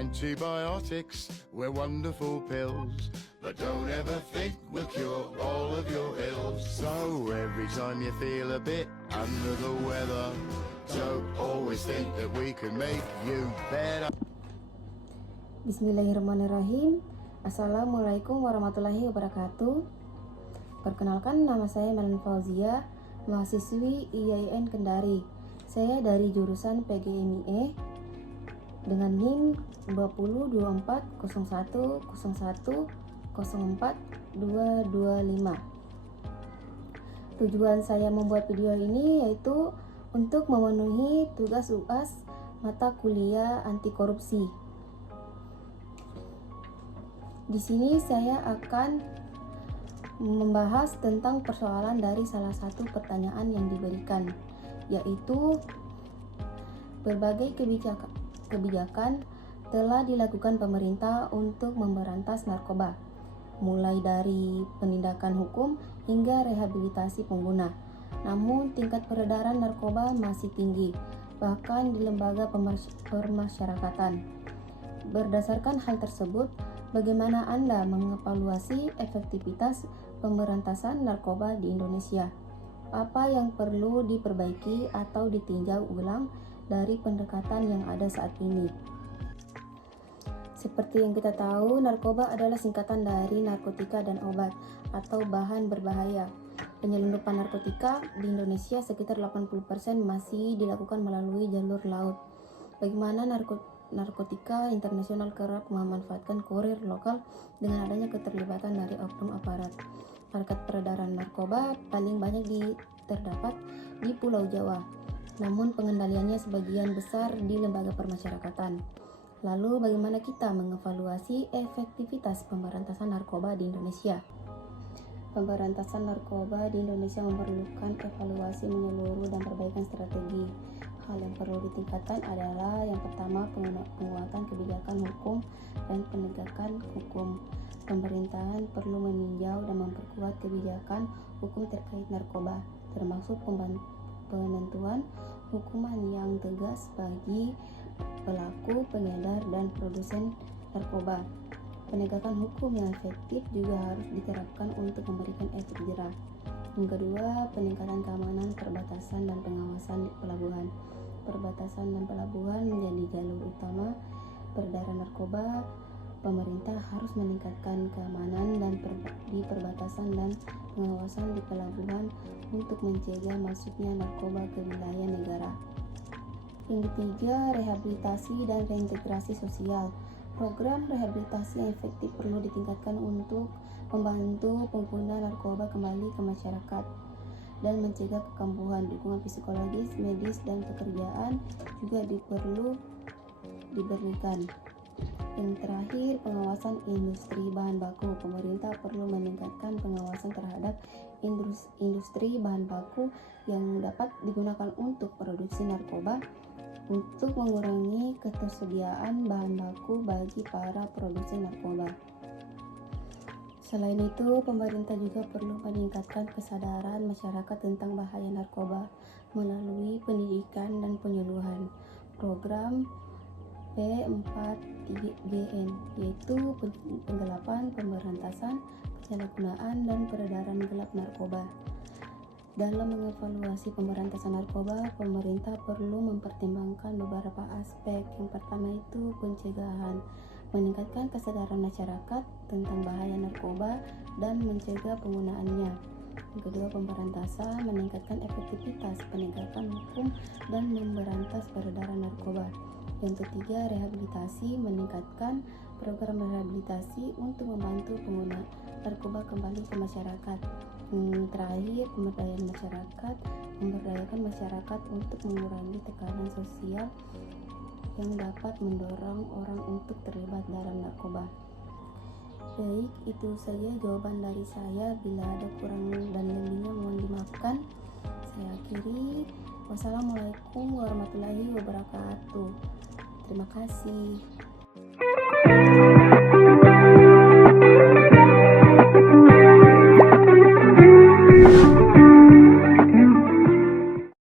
Antibiotics, we're wonderful pills, but don't ever think we'll cure all of your ills. So every time you feel a bit under the weather, don't always think that we can make you better. Bismillahirrahmanirrahim. Assalamualaikum warahmatullahi wabarakatuh. Perkenalkan, nama saya Melanie Fauzia, mahasiswi IAIN Kendari. Saya dari jurusan PGMIE dengan NIM 202401010425. Tujuan saya membuat video ini yaitu untuk memenuhi tugas UAS mata kuliah anti korupsi. Di sini saya akan membahas tentang persoalan dari salah satu pertanyaan yang diberikan, yaitu berbagai kebijakan telah dilakukan pemerintah untuk memberantas narkoba, mulai dari penindakan hukum hingga rehabilitasi pengguna. Namun tingkat peredaran narkoba masih tinggi, bahkan di lembaga pemasyarakatan. Berdasarkan hal tersebut, bagaimana Anda mengevaluasi efektivitas pemberantasan narkoba di Indonesia? Apa yang perlu diperbaiki atau ditinjau ulang dari pendekatan yang ada saat ini? Seperti yang kita tahu, narkoba adalah singkatan dari narkotika dan obat atau bahan berbahaya. Penyelundupan narkotika di Indonesia sekitar 80% masih dilakukan melalui jalur laut. Bagaimana narkotika internasional kerap memanfaatkan kurir lokal dengan adanya keterlibatan dari oknum aparat. Market peredaran narkoba paling banyak terdapat di Pulau Jawa, namun pengendaliannya sebagian besar di lembaga permasyarakatan. Lalu bagaimana kita mengevaluasi efektivitas pemberantasan narkoba di Indonesia? Pemberantasan narkoba di Indonesia memerlukan evaluasi menyeluruh dan perbaikan strategi. Hal yang perlu ditingkatkan adalah yang pertama, penguatan kebijakan hukum dan penegakan hukum. Pemerintahan perlu meninjau dan memperkuat kebijakan hukum terkait narkoba, termasuk penentuan hukuman yang tegas bagi pelaku, pengedar, dan produsen narkoba. Penegakan hukum yang efektif juga harus diterapkan untuk memberikan efek jerah. Yang kedua, peningkatan keamanan perbatasan dan pengawasan pelabuhan. Perbatasan dan pelabuhan menjadi jalur utama peredaran narkoba. Pemerintah harus meningkatkan keamanan di perbatasan dan pengawasan di pelabuhan untuk mencegah masuknya narkoba ke wilayah negara. Yang ketiga, rehabilitasi dan reintegrasi sosial. Program rehabilitasi yang efektif perlu ditingkatkan untuk membantu pengguna narkoba kembali ke masyarakat dan mencegah kekambuhan. Dukungan psikologis, medis, dan pekerjaan juga perlu diberikan. Yang terakhir, pengawasan industri bahan baku. Pemerintah perlu meningkatkan pengawasan terhadap industri bahan baku yang dapat digunakan untuk produksi narkoba untuk mengurangi ketersediaan bahan baku bagi para produsen narkoba. Selain itu, pemerintah juga perlu meningkatkan kesadaran masyarakat tentang bahaya narkoba melalui pendidikan dan penyuluhan. Program P4GN, yaitu penggelapan, pemberantasan, penyalahgunaan, dan peredaran gelap narkoba. Dalam mengevaluasi pemberantasan narkoba, pemerintah perlu mempertimbangkan beberapa aspek. Yang pertama itu pencegahan, meningkatkan kesadaran masyarakat tentang bahaya narkoba dan mencegah penggunaannya. Yang kedua, pemberantasan, meningkatkan efektivitas penegakan hukum dan memberantas peredaran narkoba. Yang ketiga, rehabilitasi, meningkatkan program rehabilitasi untuk membantu pengguna narkoba kembali ke masyarakat. Yang terakhir, memberdayakan masyarakat untuk mengurangi tekanan sosial yang dapat mendorong orang untuk terlibat dalam narkoba. Baik, itu saja jawaban dari saya. Bila ada kurang dan lebihnya mohon dimaafkan. Saya akhiri. Wassalamualaikum warahmatullahi wabarakatuh. Terima kasih.